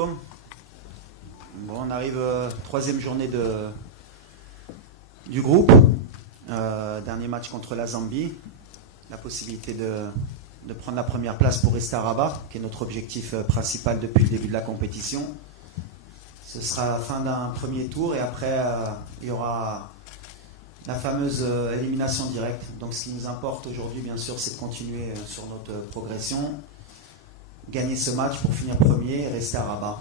alaikum. Bon, on arrive troisième journée du groupe. Dernier match contre la Zambie. La possibilité de prendre la première place pour rester à Rabat, qui est notre objectif principal depuis le début de la compétition. Ce sera la fin d'un premier tour et après il y aura la fameuse élimination directe. Donc ce qui nous importe aujourd'hui, bien sûr, c'est de continuer sur notre progression, gagner ce match pour finir premier et rester à Rabat.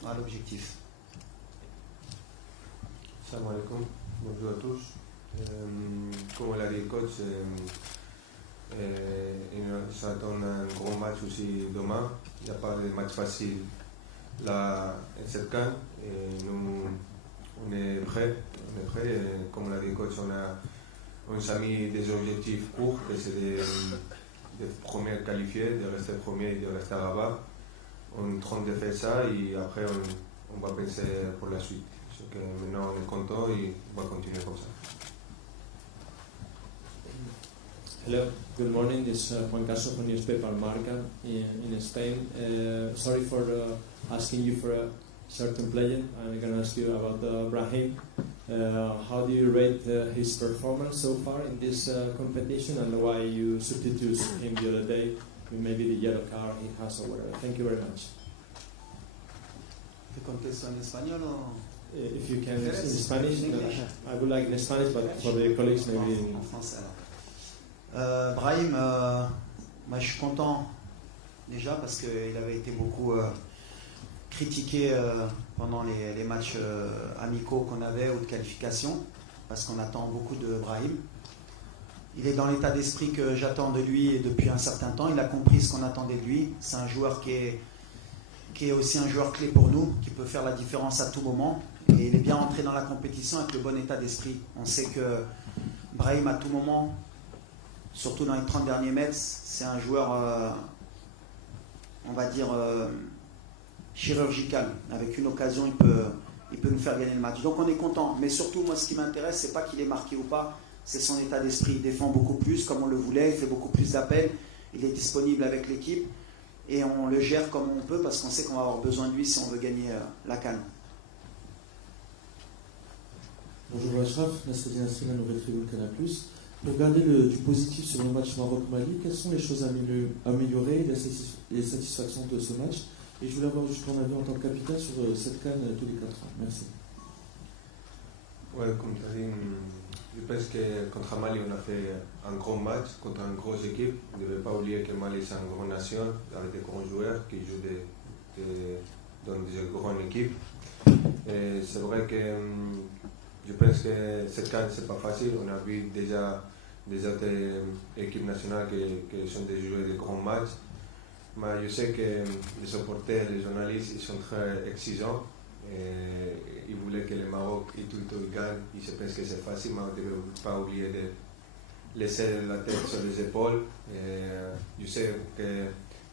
Voilà l'objectif. Salam alaikum, bonjour à tous. Comme l'a dit le coach, ça donne un gros match aussi demain. Il n'y a pas de match facile là, cette CAN. Et nous, on est prêts. Et comme l'a dit le coach, on s'est mis des objectifs courts, que c'est des premiers qualifiés, de rester premier et de rester à Rabat. On est en train de faire ça et après on va penser pour la suite. Donc, maintenant on est content et on va continuer comme ça. Hello, good morning. This is Juan Caso from newspaper Marca in Spain. Sorry for asking you for a certain player. I'm going to ask you about Brahim. How do you rate his performance so far in this competition and why you substituted him the other day? Maybe the yellow card he has or whatever. Thank you very much. ¿Te contesto en español o...? If you can in Spanish, I would like in Spanish, but for the colleagues maybe in français. Brahim, moi je suis content déjà parce qu'il avait été beaucoup critiqué pendant les matchs amicaux qu'on avait ou de qualification parce qu'on attend beaucoup de Brahim. Il est dans l'état d'esprit que j'attends de lui depuis un certain temps. Il a compris ce qu'on attendait de lui. C'est un joueur qui est aussi un joueur clé pour nous, qui peut faire la différence à tout moment. Et il est bien entré dans la compétition avec le bon état d'esprit. On sait que Brahim, à tout moment, surtout dans les 30 derniers mètres, c'est un joueur, on va dire, chirurgical. Avec une occasion, il peut nous faire gagner le match. Donc on est content. Mais surtout, moi, ce qui m'intéresse, c'est pas qu'il est marqué ou pas. C'est son état d'esprit. Il défend beaucoup plus comme on le voulait, il fait beaucoup plus d'appels, il est disponible avec l'équipe et on le gère comme on peut parce qu'on sait qu'on va avoir besoin de lui si on veut gagner la CAN. Bonjour Achraf, Nasreddin Nasri, la Nouvelle Tribune Canal+. Pour garder du positif sur le match Maroc-Mali, quelles sont les choses à améliorer, les satisfactions de ce match? Et je voulais avoir juste ton avis en tant que capitaine sur cette CAN tous les 4 ans. Merci. Ouais, comme tu as dit, je pense que contre Mali, on a fait un grand match contre une grosse équipe. On ne devait pas oublier que Mali, c'est une grande nation avec des grands joueurs qui jouent dans des grandes équipes. Et c'est vrai que je pense que cette CAN, ce n'est pas facile. On a vu déjà des autres équipes nationales qui sont des joueurs de grands matchs. Mais je sais que les supporters, les journalistes, ils sont très exigeants. Et ils voulaient que le Maroc et tout le temps gagne. Ils se pensent que c'est facile, mais on ne devait pas oublier de laisser la tête sur les épaules. Et je sais que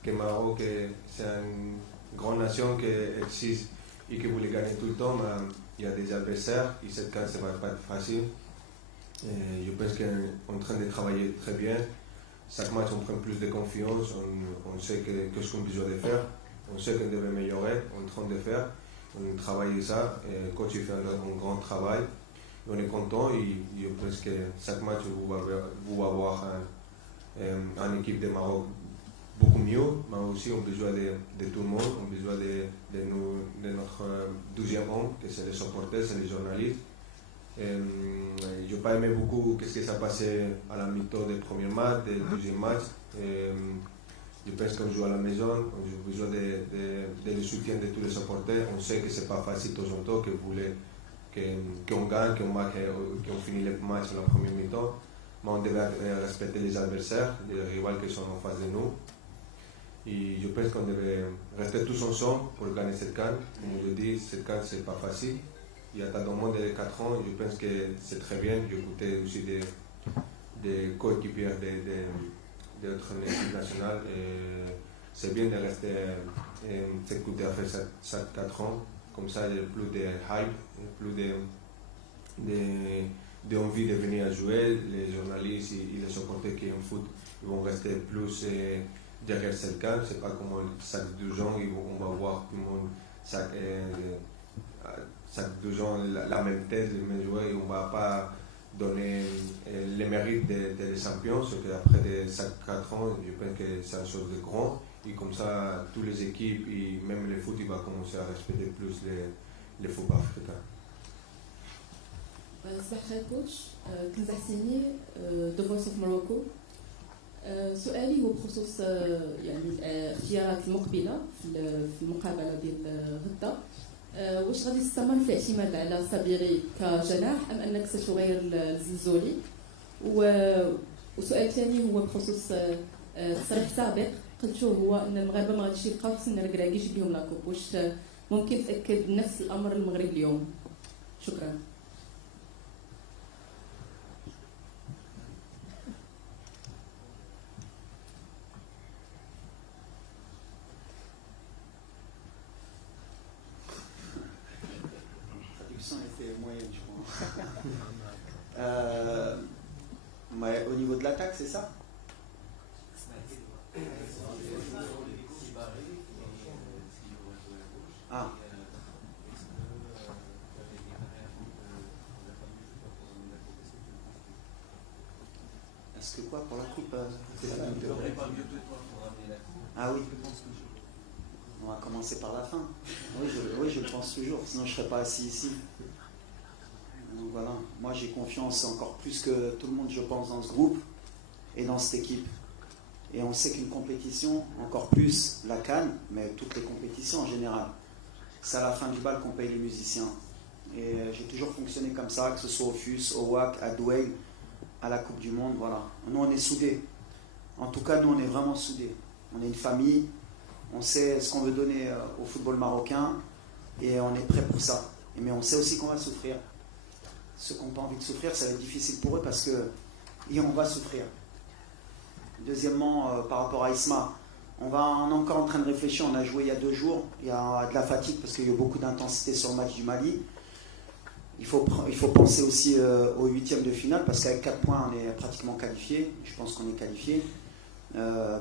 le Maroc, c'est une grande nation qui exige et qui voulait gagner tout le temps, mais il y a des adversaires et cette CAN, ça ne va pas être facile. Et je pense qu'on est en train de travailler très bien. Chaque match, on prend plus de confiance, on sait ce qu'on a besoin de faire, on sait qu'on devait améliorer, on est en train de faire. On travaille ça, et le coach fait un grand travail. On est content et je pense que chaque match, vous va avoir une équipe de Maroc beaucoup mieux, mais aussi on a besoin de tout le monde, on a besoin de notre 12e homme, que c'est les supporters, c'est les journalistes. Je n'ai pas aimé beaucoup ce qui s'est passé à la mi-temps du premier match, du deuxième match. Je pense qu'on joue à la maison, on a besoin de soutien de tous les supporters. On sait que ce n'est pas facile de temps en temps, qu'on gagne, qu'on finisse le match à la première mi-temps. Mais on devait respecter les adversaires, les rivaux qui sont en face de nous. Et je pense qu'on devait rester tous ensemble pour gagner cette CAN. Comme je dis, cette CAN, ce n'est pas facile. Il y a dans moins de 4 ans, je pense que c'est très bien. J'ai écouté aussi des coéquipiers d'autres équipes nationales. C'est bien de rester s'écouter après ces 4 ans. Comme ça, il y a plus de hype, plus d'envie de venir jouer. Les journalistes et les supporters qui aiment foot ils vont rester plus derrière quelqu'un, c'est pas comme chaque 2 ans, on va voir tout le monde, chaque 2 ans, la même tête, les mêmes joueurs, et on va pas donner les mérites des champions, c'est qu'après chaque 4 ans, je pense que c'est une chose de grand, et comme ça, toutes les équipes, et même le foot, il va commencer à respecter plus les football africains. صباح الخير كوتش كنت حسيني ذا فويس اوف موروكو سؤالي هو بخصوص يعني الاختيارات المقبله في المقابله ديال غدا واش غادي تستمر في الاعتماد على صبيري كجناح ام انك ستغير الزلزولي وسؤال ثاني هو بخصوص تصريح سابق قلتو هو ان المغاربه ما غاديش يبقاو في سن الكراكي يجيب لهم لاكوب واش ممكن تاكد نفس الامر المغرب اليوم شكرا était moyenne, je crois. Au niveau de l'attaque, c'est ça? Ah. Est-ce que quoi pour la coupe Ah oui. On va commencer par la fin. Oui, je le pense toujours, sinon je ne serais pas assis ici. Donc voilà, moi j'ai confiance encore plus que tout le monde, je pense, dans ce groupe et dans cette équipe. Et on sait qu'une compétition, encore plus la CAN, mais toutes les compétitions en général, c'est à la fin du bal qu'on paye les musiciens. Et j'ai toujours fonctionné comme ça, que ce soit au FUS, au WAC, à Douai, à la Coupe du Monde, voilà. Nous on est soudés. En tout cas, nous on est vraiment soudés. On est une famille. On sait ce qu'on veut donner au football marocain et on est prêt pour ça. Mais on sait aussi qu'on va souffrir. Ceux qui n'ont pas envie de souffrir, ça va être difficile pour eux parce que on va souffrir. Deuxièmement, par rapport à Isma, on est encore en train de réfléchir. On a joué il y a 2 jours. Il y a de la fatigue parce qu'il y a beaucoup d'intensité sur le match du Mali. Il faut penser aussi aux 8e de finale parce qu'avec 4 points, on est pratiquement qualifié. Je pense qu'on est qualifié.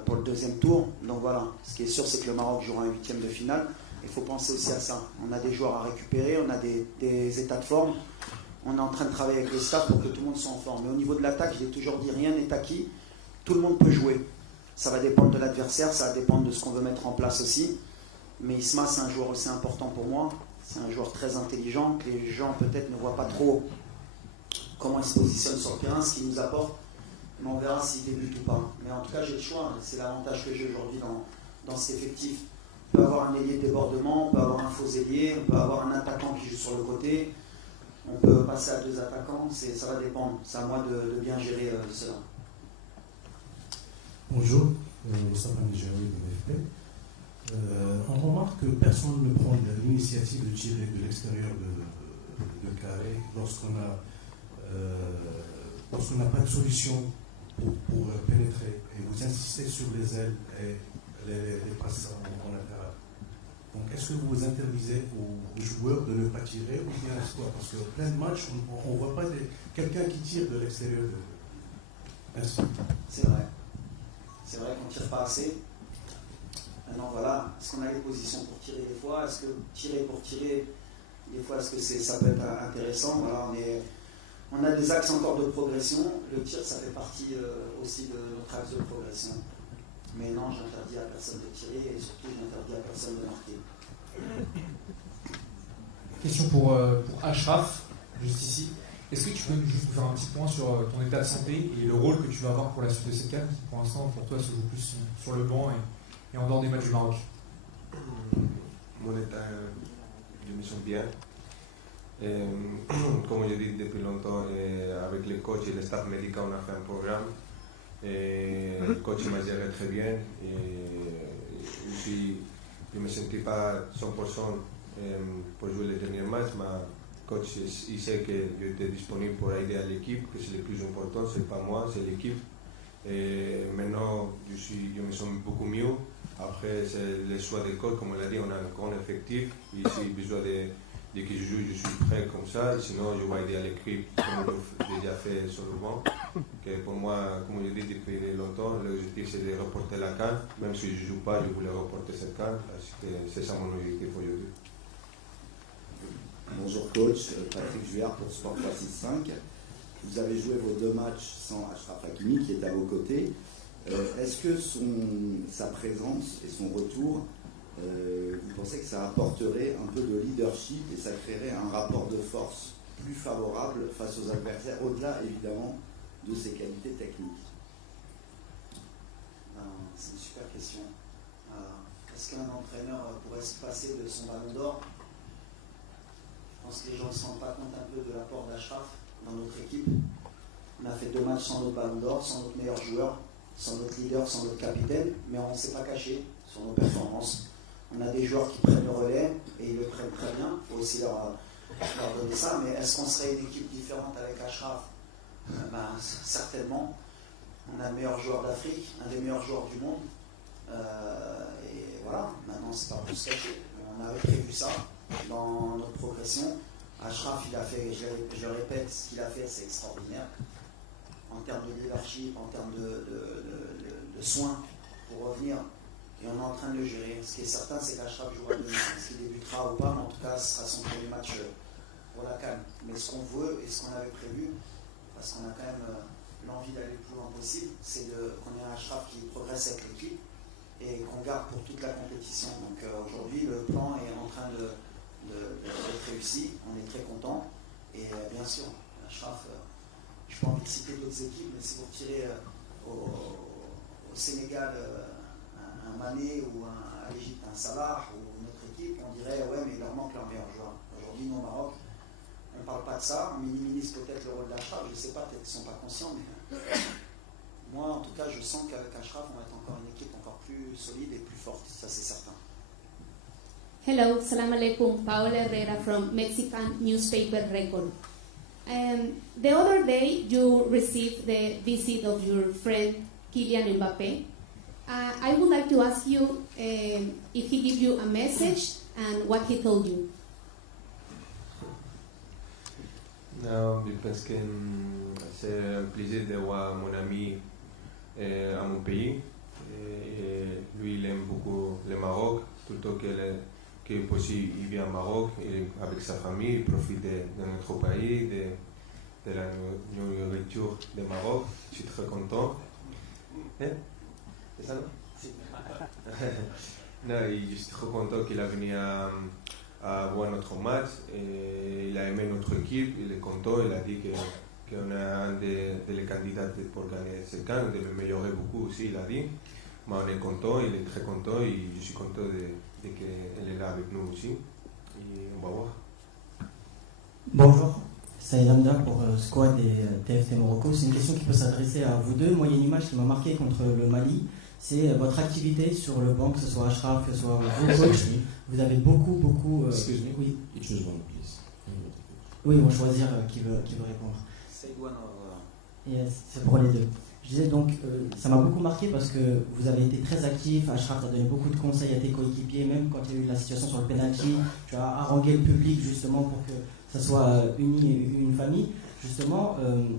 Pour le 2e tour. Donc voilà, ce qui est sûr, c'est que le Maroc jouera un 8e de finale. Il faut penser aussi à ça. On a des joueurs à récupérer, on a des états de forme. On est en train de travailler avec le staff pour que tout le monde soit en forme. Mais au niveau de l'attaque, je l'ai toujours dit, rien n'est acquis. Tout le monde peut jouer. Ça va dépendre de l'adversaire, ça va dépendre de ce qu'on veut mettre en place aussi. Mais Isma, c'est un joueur aussi important pour moi. C'est un joueur très intelligent, que les gens peut-être ne voient pas trop comment il se positionne sur le terrain, ce qu'il nous apporte. Mais on verra s'il débute ou pas. Mais en tout cas, j'ai le choix. C'est l'avantage que j'ai aujourd'hui dans cet effectif. On peut avoir un ailier de débordement, on peut avoir un faux ailier, on peut avoir un attaquant qui joue sur le côté, on peut passer à 2 attaquants, ça va dépendre. C'est à moi de bien gérer cela. Bonjour, Moustapha Nigéri de l'AFP. On remarque que personne ne prend l'initiative de tirer de l'extérieur de carré lorsqu'on n'a pas de solution pour pénétrer. Et vous insistez sur les ailes et les passes en latéral. Donc est-ce que vous interdisez aux joueurs de ne pas tirer ou bien est-ce quoi? Parce que plein de matchs, on ne voit pas quelqu'un qui tire de l'extérieur. Merci. C'est vrai. C'est vrai qu'on ne tire pas assez. Maintenant voilà, est-ce qu'on a les positions pour tirer des fois? Est-ce que tirer pour tirer, des fois, est-ce que ça peut être intéressant? Voilà, on a des axes encore de progression. Le tir, ça fait partie aussi de notre axe de progression. Mais non, j'interdis à personne de tirer et surtout, j'interdis à personne de marquer. Question pour Achraf, juste ici. Est-ce que tu peux juste nous faire un petit point sur ton état de santé et le rôle que tu vas avoir pour la suite de cette CAN qui, pour l'instant, pour toi, se joue plus sur le banc et en dehors des matchs du Maroc? Mon état, je me sens bien. Comme je dis depuis longtemps, avec les coachs et le staff médical, on a fait un programme. Et le coach m'a géré très bien. Et je ne me sentais pas 100% pour jouer les derniers matchs. Mais le coach il sait que j'étais disponible pour aider à l'équipe, que c'est le plus important, ce n'est pas moi, c'est l'équipe. Et maintenant, je me sens beaucoup mieux. Après, c'est le choix des coachs, comme on l'a dit, on a un grand effectif. Ici, besoin dès que je joue, je suis prêt comme ça. Sinon, je vais aider à l'équipe, comme j'ai déjà fait sur le banc. Que pour moi, comme je dis depuis longtemps, l'objectif c'est de reporter la CAN. Même si je ne joue pas, je voulais reporter cette CAN. C'est ça mon objectif aujourd'hui. Bonjour coach, Patrick Juillard pour Sport 365. Vous avez joué vos 2 matchs sans Achraf Hakimi qui est à vos côtés. Est-ce que sa présence et son retour, vous pensez que ça apporterait un peu de leadership et ça créerait un rapport de force plus favorable face aux adversaires, au-delà évidemment de ses qualités techniques? C'est une super question. Est-ce qu'un entraîneur pourrait se passer de son ballon d'or? Je pense que les gens ne se rendent pas compte un peu de l'apport d'Achraf dans notre équipe. On a fait 2 matchs sans notre ballon d'or, sans notre meilleur joueur, sans notre leader, sans notre capitaine, mais on ne s'est pas caché sur nos performances. On a des joueurs qui prennent le relais et ils le prennent très bien. Il faut aussi leur donner ça. Mais est-ce qu'on serait une équipe différente avec Achraf? Certainement. On a le meilleur joueur d'Afrique, un des meilleurs joueurs du monde. Et voilà, maintenant c'est pas plus caché. On avait prévu ça dans notre progression. Achraf, il a fait, je le répète, ce qu'il a fait, c'est extraordinaire. En termes de leadership, en termes de soins pour revenir. Et on est en train de le gérer. Ce qui est certain, c'est qu'Achraf jouera demain. Est-ce qu'il débutera ou pas, mais en tout cas, ce sera son premier match pour la CAN. Mais ce qu'on veut et ce qu'on avait prévu, parce qu'on a quand même l'envie d'aller le plus loin possible, c'est qu'on ait un Achraf qui progresse avec l'équipe et qu'on garde pour toute la compétition. Donc aujourd'hui, le plan est en train d'être réussi. On est très content. Et bien sûr, Achraf, je peux envie de citer d'autres équipes, mais si vous retirez au Sénégal un Mané ou à l'Égypte un Salah ou notre équipe, on dirait ouais, mais il leur manque leur meilleur joueur. Aujourd'hui, nous au Maroc, on ne parle pas de ça, on minimise peut-être le rôle d'Achraf, je ne sais pas, peut-être qu'ils ne sont pas conscients, mais moi en tout cas, je sens qu'avec Achraf, on va être encore une équipe encore plus solide et plus forte, ça c'est certain. Hello, salam alaikum, Paola Herrera from Mexican newspaper Record. The other day you received the visit of your friend Kylian Mbappé. I would like to ask you if he gave you a message and what he told you. Non, parce que c'est un plaisir de voir mon ami à mon pays. Et lui, il aime beaucoup le Maroc, tout le temps qu'il est possible, il vient au Maroc avec sa famille, il profite de notre pays, de la nourriture du Maroc. Je suis très content. C'est ça, non? Non, je suis très content qu'il a venu à voir notre match. Et il a aimé notre équipe, il est content, il a dit qu'on est un des candidats pour gagner ce CAN, on devait améliorer beaucoup aussi, il a dit. Mais on est content, il est très content et je suis content de qu'elle est là avec nous aussi. Et on va voir. Bonjour, Saïd Hamda pour Squad et TFT Morocco. C'est une question qui peut s'adresser à vous deux. Moi, il y a une image qui m'a marqué contre le Mali. C'est votre activité sur le banc, que ce soit Achraf, que ce soit vous, coach. Vous avez beaucoup. Excuse me. Oui. You choose one, please. Oui, ils vont choisir qui veut répondre. Yes, c'est pour les deux. Je disais donc, ça m'a beaucoup marqué parce que vous avez été très actif. Achraf a donné beaucoup de conseils à tes coéquipiers, même quand il y a eu la situation sur le penalty. Tu as harangué le public justement pour que ça soit une famille. Justement,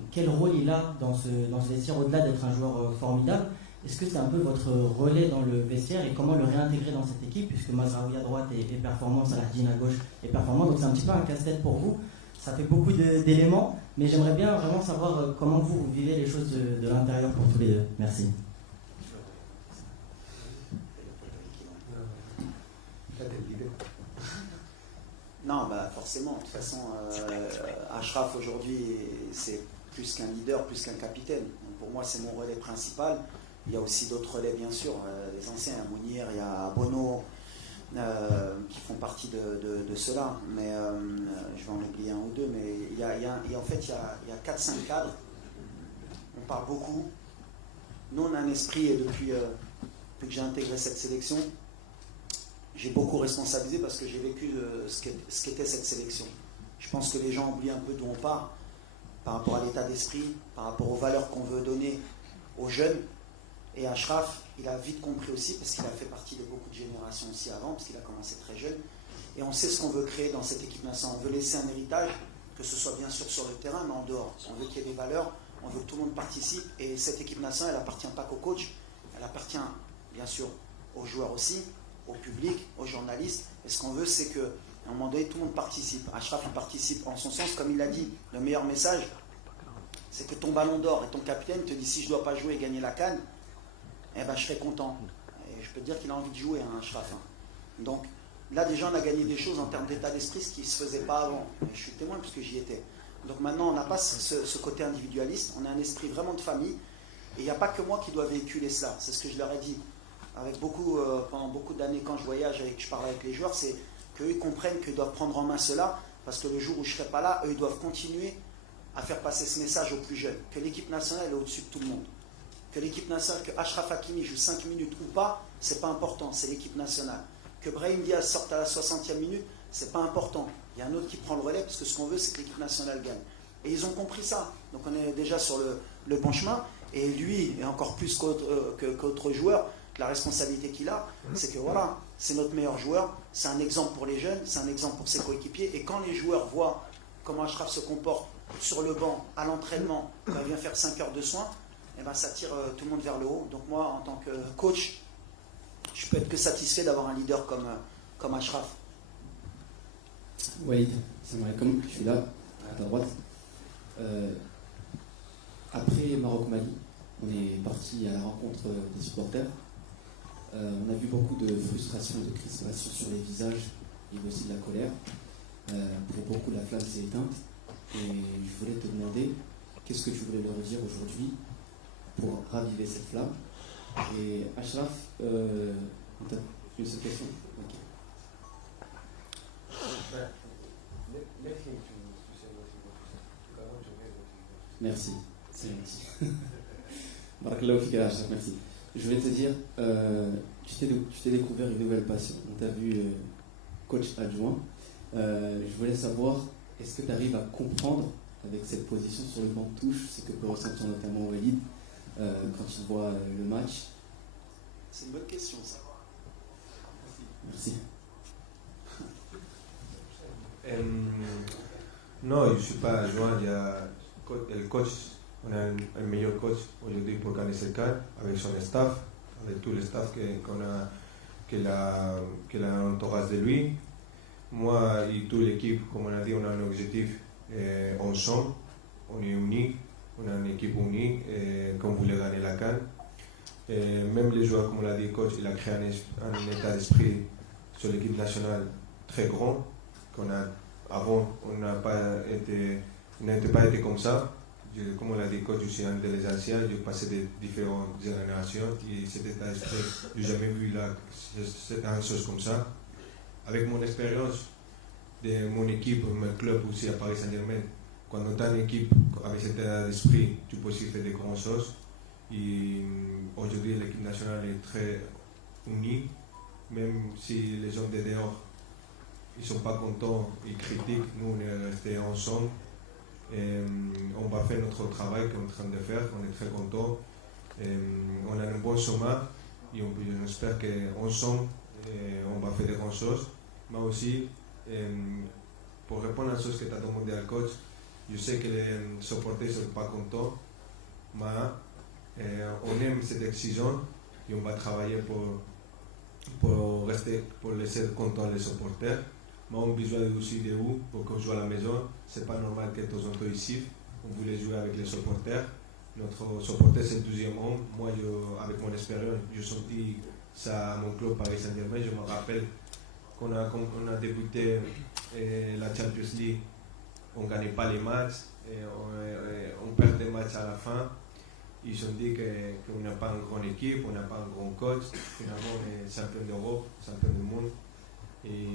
quel rôle il a dans ce vestiaire au-delà d'être un joueur formidable? Est-ce que c'est un peu votre relais dans le vestiaire et comment le réintégrer dans cette équipe, puisque Mazraoui à droite est performant, Saladin à gauche est performant, donc c'est un petit peu un casse-tête pour vous. Ça fait beaucoup d'éléments, mais j'aimerais bien vraiment savoir comment vous vivez les choses de l'intérieur pour tous les deux. Merci. Non, forcément, de toute façon, Achraf aujourd'hui, c'est plus qu'un leader, plus qu'un capitaine. Donc pour moi, c'est mon relais principal. Il y a aussi d'autres relais, bien sûr, les anciens, il y a Mounir, il y a Bono, qui font partie de cela. Mais je vais en oublier un ou deux, mais en fait, il y a 4-5 cadres. On parle beaucoup. Nous, on a un esprit, et depuis que j'ai intégré cette sélection, j'ai beaucoup responsabilisé parce que j'ai vécu ce qu'était cette sélection. Je pense que les gens oublient un peu d'où on part par rapport à l'état d'esprit, par rapport aux valeurs qu'on veut donner aux jeunes. Et Achraf, il a vite compris aussi, parce qu'il a fait partie de beaucoup de générations aussi avant, parce qu'il a commencé très jeune, Et on sait ce qu'on veut créer dans cette équipe nationale. On veut laisser un héritage, que ce soit bien sûr sur le terrain, mais en dehors. On veut qu'il y ait des valeurs, on veut que tout le monde participe. Et cette équipe nationale, elle n'appartient pas qu'au coach, elle appartient bien sûr aux joueurs aussi, au public, aux journalistes. Et ce qu'on veut, c'est qu'à un moment donné, tout le monde participe. Achraf, il participe en son sens, comme il l'a dit. Le meilleur message, c'est que ton ballon d'or et ton capitaine te dit si je ne dois pas jouer et gagner la CAN, eh ben, je serai content. Et je peux te dire qu'il a envie de jouer, hein, Achraf. Donc là, déjà, on a gagné des choses en termes d'état d'esprit, ce qui ne se faisait pas avant. Et je suis témoin puisque j'y étais. Donc maintenant, on n'a pas ce côté individualiste, on a un esprit vraiment de famille. Et il n'y a pas que moi qui dois véhiculer cela. C'est ce que je leur ai dit. Avec pendant beaucoup d'années, quand je voyage, je parle avec les joueurs, c'est qu'eux ils comprennent qu'ils doivent prendre en main cela, parce que le jour où je ne serai pas là, eux ils doivent continuer à faire passer ce message aux plus jeunes, que l'équipe nationale est au-dessus de tout le monde. Que l'équipe nationale, que Achraf Hakimi joue 5 minutes ou pas, c'est pas important, c'est l'équipe nationale. Que Brahim Diaz sorte à la 60e minute, c'est pas important. Il y a un autre qui prend le relais, parce que ce qu'on veut, c'est que l'équipe nationale gagne. Et ils ont compris ça. Donc on est déjà sur le bon chemin. Et lui, et encore plus qu'autre joueur, la responsabilité qu'il a, c'est que voilà, c'est notre meilleur joueur, c'est un exemple pour les jeunes, c'est un exemple pour ses coéquipiers. Et quand les joueurs voient comment Achraf se comporte sur le banc, à l'entraînement, quand il vient faire 5 heures de soins, eh ben, ça tire tout le monde vers le haut. Donc moi, en tant que coach, je peux être que satisfait d'avoir un leader comme Achraf. Walid, salam alaikum, je suis là, à ta droite. Après Maroc-Mali, on est parti à la rencontre des supporters. On a vu beaucoup de frustration et de crispation sur les visages et aussi de la colère. Pour beaucoup, la flamme s'est éteinte. Et je voulais te demander, qu'est-ce que tu voulais leur dire aujourd'hui pour raviver cette flamme? Et Achraf, une seule question. Okay. Merci, c'est gentil. Barakallahu fika, Achraf, merci. Je vais te dire, tu t'es découvert une nouvelle passion. On t'a vu coach adjoint. Je voulais savoir, est-ce que tu arrives à comprendre avec cette position sur le banc de touche ce que peut ressentir notamment Walid quand il voit le match? C'est une bonne question, ça. Merci. Non, je ne suis pas adjoint. Il y a le coach. On a un meilleur coach aujourd'hui pour gagner ce CAN avec son staff, avec tout le staff qu'il a entourage de lui. Moi et toute l'équipe, comme on a dit, on a un objectif ensemble. On est unis, on a une équipe unie qu'on voulait gagner la CAN. Même les joueurs, comme on l'a dit, coach, il a créé un état d'esprit sur l'équipe nationale très grand. Avant, on n'était pas été comme ça. Comme on l'a dit, coach, je suis un des anciens, j'ai passé des différentes générations et cet état d'esprit, je n'ai jamais vu une chose comme ça. Avec mon expérience de mon équipe, mon club aussi à Paris Saint-Germain, quand tu as une équipe avec cet état d'esprit, tu peux aussi faire des grandes choses. Et aujourd'hui, l'équipe nationale est très unie, même si les gens de dehors ils ne sont pas contents, ils critiquent, nous on est restés ensemble. On va faire notre travail qu'on est en train de faire, on est très contents. On a un bon chemin et on espère qu'ensemble on va faire des grandes choses. Mais aussi, pour répondre à la chose que tu as demandé à coach, je sais que les supporters ne sont pas contents, mais on aime cette exigence et on va travailler pour laisser contents les supporters. Mais on a besoin aussi de vous pour qu'on joue à la maison. C'est pas normal que tous autres ici, on voulait jouer avec les supporters. Notre supporter c'est le 12e homme. Moi, avec mon expérience, j'ai senti ça à mon club Paris Saint-Germain. Je me rappelle qu'on a débuté la Champions League, on ne gagnait pas les matchs, et on perd des matchs à la fin. Ils ont dit qu'on n'a pas une grande équipe, on n'a pas un grand coach. Finalement, on est champion d'Europe, champion du monde. Et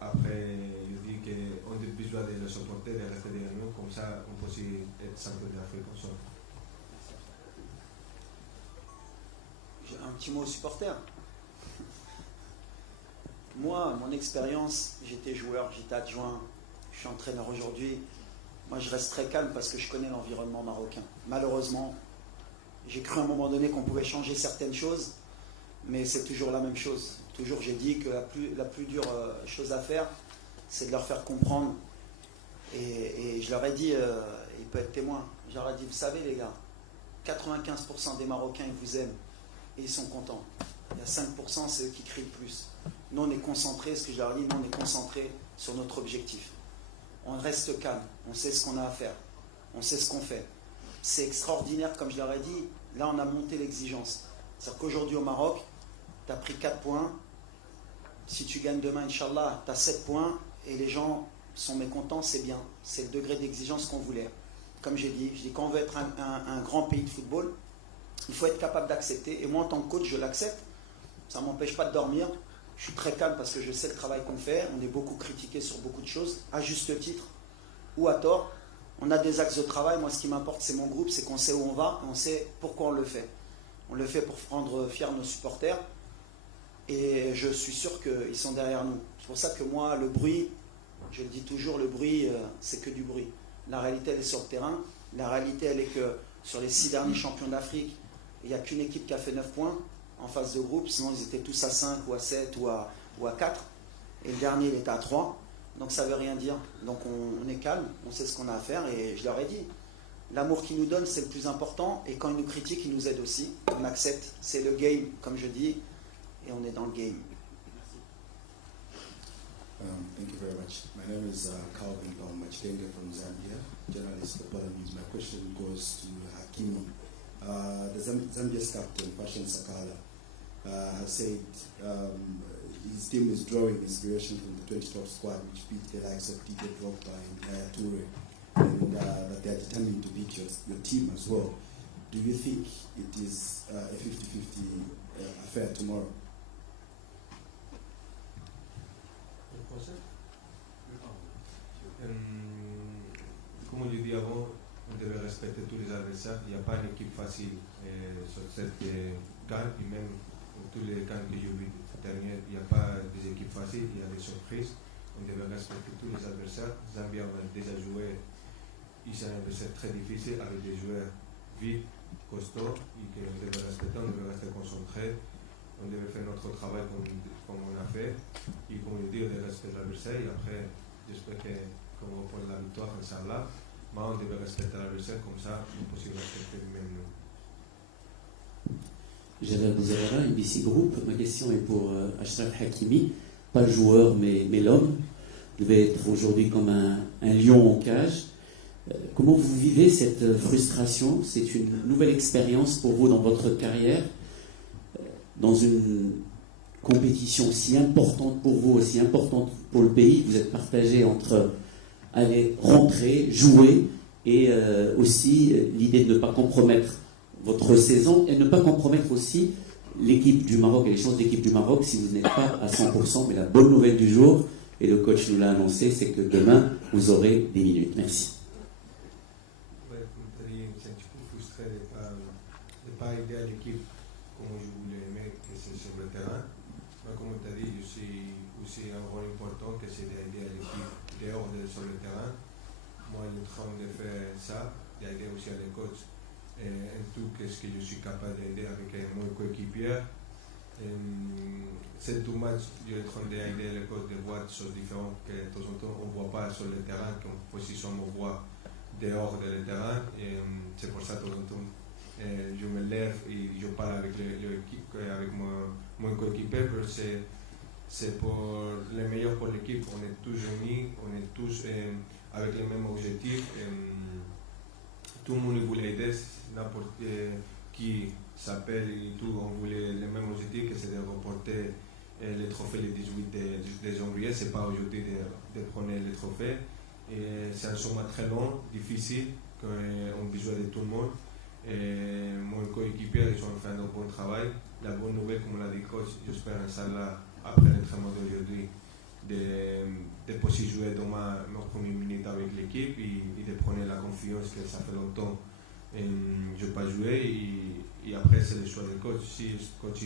après, je dis qu'on a besoin de les supporter, de rester derrière nous, comme ça on peut aussi être champion d'Afrique ensemble. J'ai un petit mot aux supporters. Moi, mon expérience, j'étais joueur, j'étais adjoint, je suis entraîneur aujourd'hui. Moi, je reste très calme parce que je connais l'environnement marocain. Malheureusement, j'ai cru à un moment donné qu'on pouvait changer certaines choses, mais c'est toujours la même chose. Toujours, j'ai dit que la plus dure chose à faire, c'est de leur faire comprendre. Et je leur ai dit, il peut être témoin, je leur ai dit, vous savez les gars, 95% des Marocains, ils vous aiment et ils sont contents. Il y a 5%, c'est eux qui crient le plus. Nous, on est concentrés, ce que je leur ai dit, nous, on est concentrés sur notre objectif. On reste calme, on sait ce qu'on a à faire, on sait ce qu'on fait. C'est extraordinaire, comme je leur ai dit, là, on a monté l'exigence. C'est-à-dire qu'aujourd'hui, au Maroc, tu as pris 4 points. Si tu gagnes demain, Inch'Allah, tu as 7 points et les gens sont mécontents, c'est bien. C'est le degré d'exigence qu'on voulait. Comme j'ai dit, je dis quand on veut être un grand pays de football, il faut être capable d'accepter. Et moi, en tant que coach, je l'accepte. Ça ne m'empêche pas de dormir. Je suis très calme parce que je sais le travail qu'on fait. On est beaucoup critiqué sur beaucoup de choses, à juste titre ou à tort. On a des axes de travail. Moi, ce qui m'importe, c'est mon groupe, c'est qu'on sait où on va, on sait pourquoi on le fait. On le fait pour rendre fiers nos supporters. Et je suis sûr qu'ils sont derrière nous. C'est pour ça que moi, le bruit, je le dis toujours, le bruit, c'est que du bruit. La réalité, elle est sur le terrain. La réalité, elle est que sur les 6 derniers champions d'Afrique, il n'y a qu'une équipe qui a fait 9 points en phase de groupe. Sinon, ils étaient tous à 5 ou à 7 ou à 4. Et le dernier, il était à 3. Donc, ça ne veut rien dire. Donc, on est calme, on sait ce qu'on a à faire. Et je leur ai dit, l'amour qu'ils nous donnent, c'est le plus important. Et quand ils nous critiquent, ils nous aident aussi. On accepte. C'est le game, comme je dis. Et on est dans le game. Thank you very much. My name is Calvin Machitenge from Zambia, journalist. My question goes to Hakimi. The Zambia's captain, Fashion Sakala, has said his team is drawing inspiration from the 2012 squad, which beat the likes of Didier Drogba and Yaya Toure, and that they are determined to beat your team as well. Do you think it is a 50-50 affair tomorrow? Comme je dis avant, on devait respecter tous les adversaires. Il n'y a pas une équipe facile sur cette CAN, et même tous les CAN que j'ai vus dernier, il n'y a pas des équipes faciles, il y a des surprises. On devait respecter tous les adversaires. Zambia a déjà joué, c'est un adversaire très difficile avec des joueurs vite, costauds, et qu'on devait respecter, on devait rester concentré. On devait faire notre travail comme on a fait. Et comme je dis, on devait respecter l'adversaire. Et après, j'espère qu'on va prendre la victoire, Inch'Allah. Mais on devait respecter l'adversaire, comme ça, c'est possible de respecter même nous. Jalal Bouzerara, NBC Group. Ma question est pour Achraf Hakimi, pas le joueur mais l'homme. Il devait être aujourd'hui comme un lion en cage. Comment vous vivez cette frustration? C'est une nouvelle expérience pour vous dans votre carrière, dans une compétition si importante pour vous, aussi importante pour le pays. Vous êtes partagé entre aller rentrer, jouer et aussi l'idée de ne pas compromettre votre saison et ne pas compromettre aussi l'équipe du Maroc et les chances d'équipe du Maroc si vous n'êtes pas à 100%. Mais la bonne nouvelle du jour, et le coach nous l'a annoncé, c'est que demain vous aurez des minutes. Merci. Ouais, comme tu as dit, c'est un petit peu frustré de ne pas aider à l'équipe comme je voulais aimer que c'est sur le terrain. Mais comme tu as dit, je suis aussi un rôle important que c'est d'aider à l'équipe dehors sur le terrain. Moi, je suis en train de faire ça, d'aider aussi à les coachs en tout ce que je suis capable d'aider avec mon coéquipier. C'est tout match, je suis en train d'aider les coachs de voir des choses différentes que de temps en temps on ne voit pas sur le terrain, qu'en position on voit dehors du terrain. C'est pour ça que de temps en temps je me lève et je parle avec avec mon coéquipier, parce que c'est pour le meilleur pour l'équipe. On est tous unis, on est tous avec les mêmes objectifs. Tout le monde voulait aider, n'importe qui s'appelle et tout, on voulait le même objectif, que c'est de remporter le trophée le 18 de janvier. C'est pas aujourd'hui de prendre le trophée. C'est un chemin très long, difficile, qu'on a besoin de tout le monde. Mon coéquipier, ils ont fait un bon travail. La bonne nouvelle, comme l'a dit coach, j'espère Inch'Allah, après l'entraînement d'aujourd'hui, de pouvoir jouer dans ma première minute avec l'équipe et de prendre la confiance que ça fait longtemps je n'ai pas joué. Et après, c'est le choix du coach. Si le coach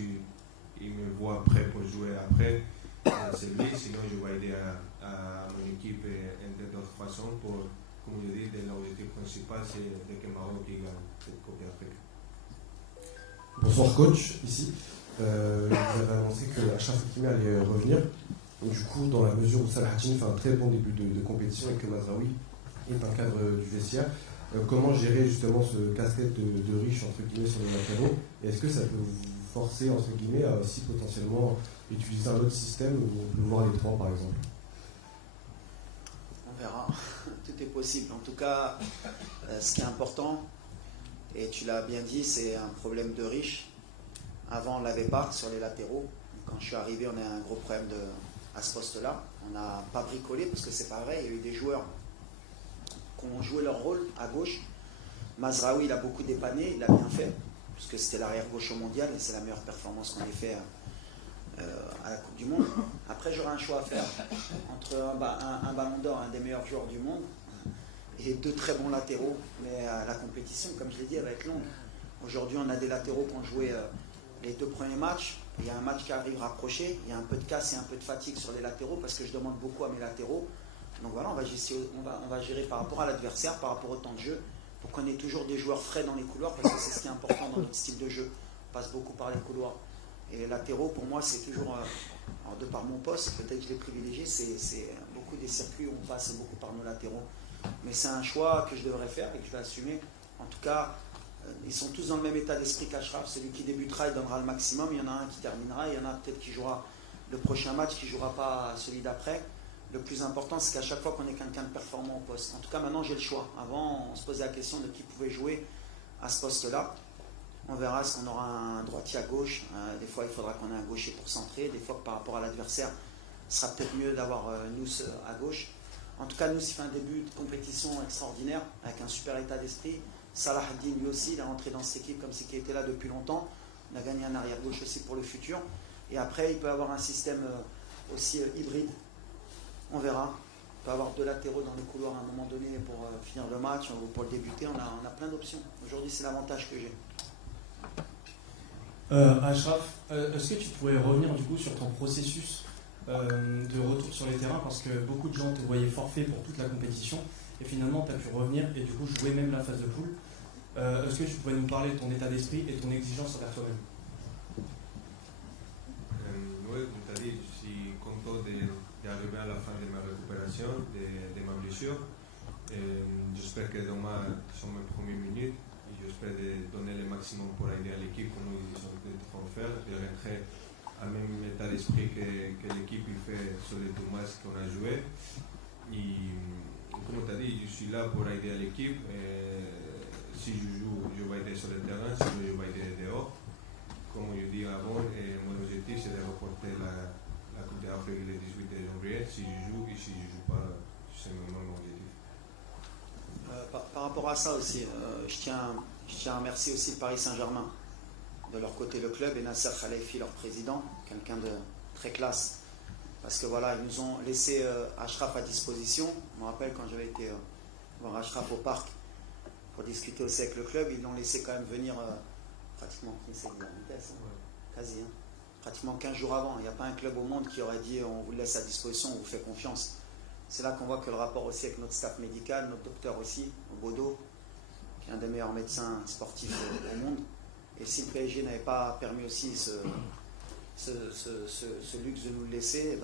il me voit prêt pour jouer après, c'est lui. Sinon, je vais aider à mon équipe d'autres façons pour, comme je dis, l'objectif principal, c'est que le Maroc gagne cette Coupe d'Afrique. Bonsoir coach, ici. vous avez annoncé que Achraf Hakimi allait revenir. Donc, du coup, dans la mesure où Salah Hakimi fait un très bon début de compétition et que Mazraoui est un cadre du vestiaire, comment gérer justement ce casquette de riche entre guillemets sur les latéraux? Et est-ce que ça peut vous forcer entre guillemets à aussi potentiellement utiliser un autre système où on peut voir les trois par exemple? On verra, tout est possible. En tout cas, ce qui est important, et tu l'as bien dit, c'est un problème de riche. Avant, on ne l'avait pas sur les latéraux. Quand je suis arrivé, on a un gros problème à ce poste-là. On n'a pas bricolé parce que c'est pas vrai. Il y a eu des joueurs qui ont joué leur rôle à gauche. Mazraoui, il a beaucoup dépanné, il a bien fait, puisque c'était l'arrière gauche au mondial et c'est la meilleure performance qu'on ait fait à la Coupe du Monde. Après, j'aurais un choix à faire entre un ballon d'or, un des meilleurs joueurs du monde, et deux très bons latéraux. Mais la compétition, comme je l'ai dit, elle va être longue. Aujourd'hui, on a des latéraux qui ont joué les 2 premiers matchs. Il y a un match qui arrive rapproché. Il y a un peu de casse et un peu de fatigue sur les latéraux parce que je demande beaucoup à mes latéraux. Donc voilà, on va gérer par rapport à l'adversaire, par rapport au temps de jeu, pour qu'on ait toujours des joueurs frais dans les couloirs parce que c'est ce qui est important dans notre style de jeu. On passe beaucoup par les couloirs. Et les latéraux, pour moi, c'est toujours, alors de par mon poste, peut-être que je l'ai privilégié, c'est beaucoup des circuits où on passe beaucoup par nos latéraux. Mais c'est un choix que je devrais faire et que je vais assumer. En tout cas, ils sont tous dans le même état d'esprit qu'Achraf. Celui qui débutera, il donnera le maximum. Il y en a un qui terminera. Il y en a peut-être qui jouera le prochain match, qui ne jouera pas celui d'après. Le plus important, c'est qu'à chaque fois qu'on ait quelqu'un de performant au poste. En tout cas, maintenant, j'ai le choix. Avant, on se posait la question de qui pouvait jouer à ce poste-là. On verra, est-ce qu'on aura un droitier à gauche. Des fois, il faudra qu'on ait un gaucher pour centrer. Des fois, par rapport à l'adversaire, ce sera peut-être mieux d'avoir Nous à gauche. En tout cas, Nous, il fait un début de compétition extraordinaire, avec un super état d'esprit. Salah Ad-Din, lui aussi, il est rentré dans cette équipe comme si il était là depuis longtemps. On a gagné un arrière-gauche aussi pour le futur. Et après, il peut avoir un système aussi hybride. On verra. Il peut avoir 2 latéraux dans le couloir à un moment donné pour finir le match ou pour le débuter. On a plein d'options. Aujourd'hui, c'est l'avantage que j'ai. Achraf, est-ce que tu pourrais revenir du coup sur ton processus de retour sur les terrains, parce que beaucoup de gens te voyaient forfait pour toute la compétition et finalement tu as pu revenir et du coup jouer même la phase de poule. Est-ce que tu pourrais nous parler de ton état d'esprit et ton exigence envers toi-même? Oui, comme tu as dit, je suis content d'arriver à la fin de ma récupération, de ma blessure. J'espère que demain sont mes premières minutes. J'espère de donner le maximum pour aider l'équipe comme ils sont en train de faire, de rentrer au même état d'esprit que l'équipe fait sur les 2 matchs qu'on a joués. Et comme tu as dit, je suis là pour aider l'équipe. Si je joue, je vais aider sur le terrain, si je vais aider dehors. Comme je dis avant, mon objectif c'est de reporter la Coupe d'Afrique le 18 janvier. Si je joue et si je ne joue pas, c'est mon objectif. Par rapport à ça aussi, je tiens à remercier aussi le Paris Saint-Germain, de leur côté le club, et Nasser Khalifi, leur président, quelqu'un de très classe. Parce que voilà, ils nous ont laissé Achraf à disposition. Je me rappelle quand j'avais été voir Achraf au parc pour discuter aussi avec le club, ils l'ont laissé quand même venir pratiquement quasi, pratiquement 15 jours avant. Il n'y a pas un club au monde qui aurait dit on vous laisse à disposition, on vous fait confiance. C'est là qu'on voit que le rapport aussi avec notre staff médical, notre docteur aussi, Bodo, qui est un des meilleurs médecins sportifs au monde. Et si le PSG n'avait pas permis aussi ce luxe de nous le laisser,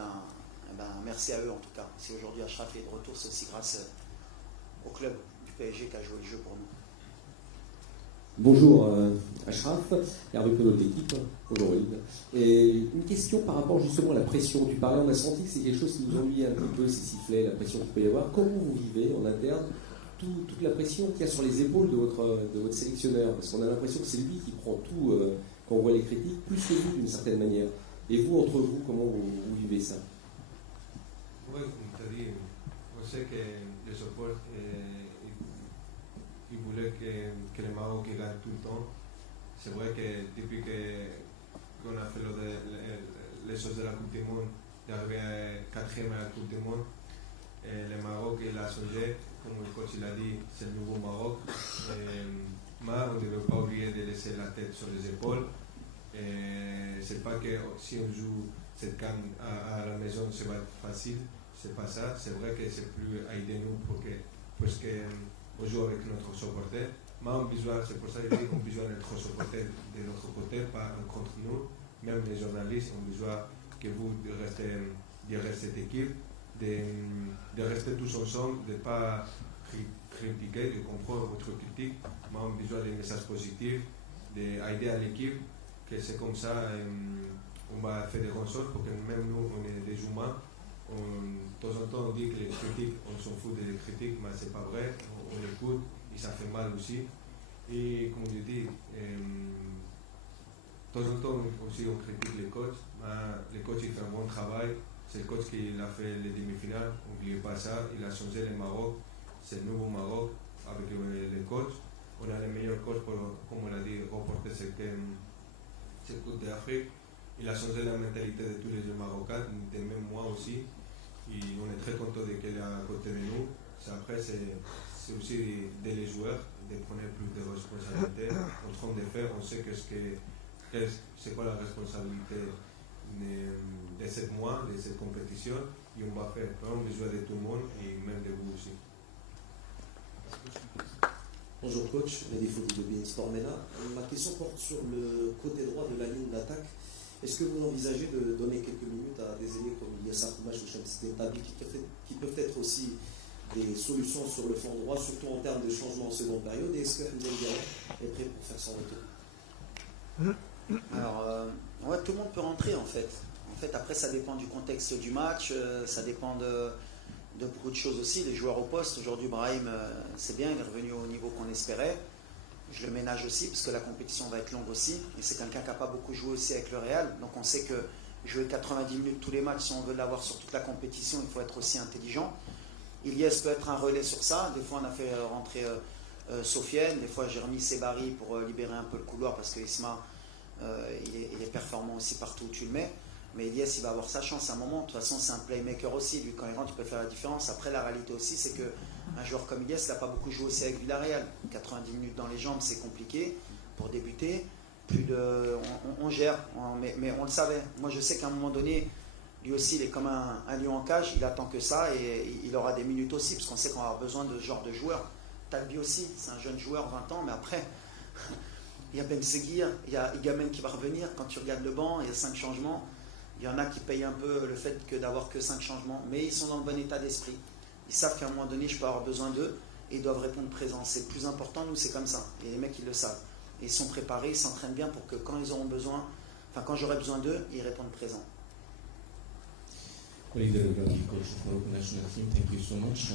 merci à eux en tout cas. Si aujourd'hui Achraf est de retour, c'est aussi grâce au club du PSG qui a joué le jeu pour nous. Bonjour Achraf, Hervé Penaud de l'équipe, bonjour Walid. Et une question par rapport justement à la pression. Tu parlais, on a senti que c'est quelque chose qui nous ennuyait un petit peu, ces sifflets, la pression qu'il peut y avoir. Comment vous vivez en interne toute la pression qu'il y a sur les épaules de votre sélectionneur? Parce qu'on a l'impression que c'est lui qui prend tout quand on voit les critiques, plus que vous d'une certaine manière. Et vous, entre vous, comment vous vivez ça? Oui, comme tu as dit, on sait que le support, il voulait que le Maroc gagne tout le temps. C'est vrai que depuis qu'on a fait les choses de la Coupe du Monde, d'arriver à 4e à la Coupe du Monde, le Maroc il a changé, comme le coach l'a dit, c'est le nouveau Maroc. Mais on ne devait pas oublier de laisser la tête sur les épaules. C'est pas que si on joue cette CAN à la maison, ça va être facile. C'est pas ça. C'est vrai que c'est plus aider nous parce qu'on joue avec notre supporter. Mais on besoin, c'est pour ça que je dis qu'on besoin d'être supporter de notre côté, pas contre nous. même les journalistes ont besoin que vous direz cette équipe, de rester tous ensemble, de ne pas critiquer, de comprendre votre critique, mais on a besoin des messages positifs, d'aider à l'équipe, que c'est comme ça on va faire des grandes choses, parce que même nous, on est des humains. De temps en temps, on dit que les critiques, on s'en fout des critiques, mais c'est pas vrai, on écoute, et ça fait mal aussi. Et comme je dis, de temps en temps aussi on critique les coachs, mais les coachs ils font un bon travail. C'est le coach qui a fait les demi-finales, n'oubliez pas ça, il a changé le Maroc, c'est le nouveau Maroc avec les coachs. On a les meilleurs coachs pour, comme on l'a dit, remporter cette Coupe d'Afrique. Il a changé la mentalité de tous les jeunes Marocains, de même moi aussi. Et on est très content qu'il est à côté de nous. Après, c'est aussi d'aider les joueurs, de prendre plus de responsabilités. En train de faire, on sait c'est quoi la responsabilité de 7 mois, de cette compétition, et on va faire vraiment besoin de tout le monde et même de vous aussi. Bonjour coach, Mehdi Fouti de beIN Sport MENA. Ma question porte sur le côté droit de la ligne d'attaque. Est-ce que vous envisagez de donner quelques minutes à des ailiers comme Yassar Koumache ou Shamsi Tabi qui peuvent être aussi des solutions sur le flanc droit, surtout en termes de changement en seconde période, et est-ce que Ndiaye est prêt pour faire son retour? Alors, ouais, tout le monde peut rentrer en fait. En fait, après, ça dépend du contexte du match, ça dépend de beaucoup de choses aussi. Les joueurs au poste, aujourd'hui, Brahim, c'est bien, il est revenu au niveau qu'on espérait. Je le ménage aussi, parce que la compétition va être longue aussi. Et c'est quelqu'un qui n'a pas beaucoup joué aussi avec le Real. Donc on sait que jouer 90 minutes tous les matchs, si on veut l'avoir sur toute la compétition, il faut être aussi intelligent. Ilyes peut être un relais sur ça. Des fois, on a fait rentrer Sofiane. Des fois, j'ai remis Sebari pour libérer un peu le couloir, parce que Isma, il est performant aussi partout où tu le mets. Mais Ilyes, il va avoir sa chance à un moment. De toute façon, c'est un playmaker aussi. Lui, quand il rentre, il peut faire la différence. Après, la réalité aussi, c'est qu'un joueur comme Ilyes, il n'a pas beaucoup joué aussi avec Villarreal. 90 minutes dans les jambes, c'est compliqué pour débuter. On gère, mais on le savait. Moi, je sais qu'à un moment donné, lui aussi, il est comme un lion en cage. Il attend que ça et il aura des minutes aussi, parce qu'on sait qu'on va avoir besoin de ce genre de joueur. Talbi aussi, c'est un jeune joueur, 20 ans, mais après, il y a Ben Seguir, il y a Igamen qui va revenir. Quand tu regardes le banc, il y a 5 changements. Il y en a qui payent un peu le fait d'avoir que 5 changements, mais ils sont dans le bon état d'esprit. Ils savent qu'à un moment donné, je peux avoir besoin d'eux et ils doivent répondre présent. C'est le plus important, nous, c'est comme ça. Et les mecs, ils le savent. Et ils sont préparés, ils s'entraînent bien pour que quand ils auront besoin, enfin quand j'aurai besoin d'eux, ils répondent présent. Coach of the national team, thank you so much.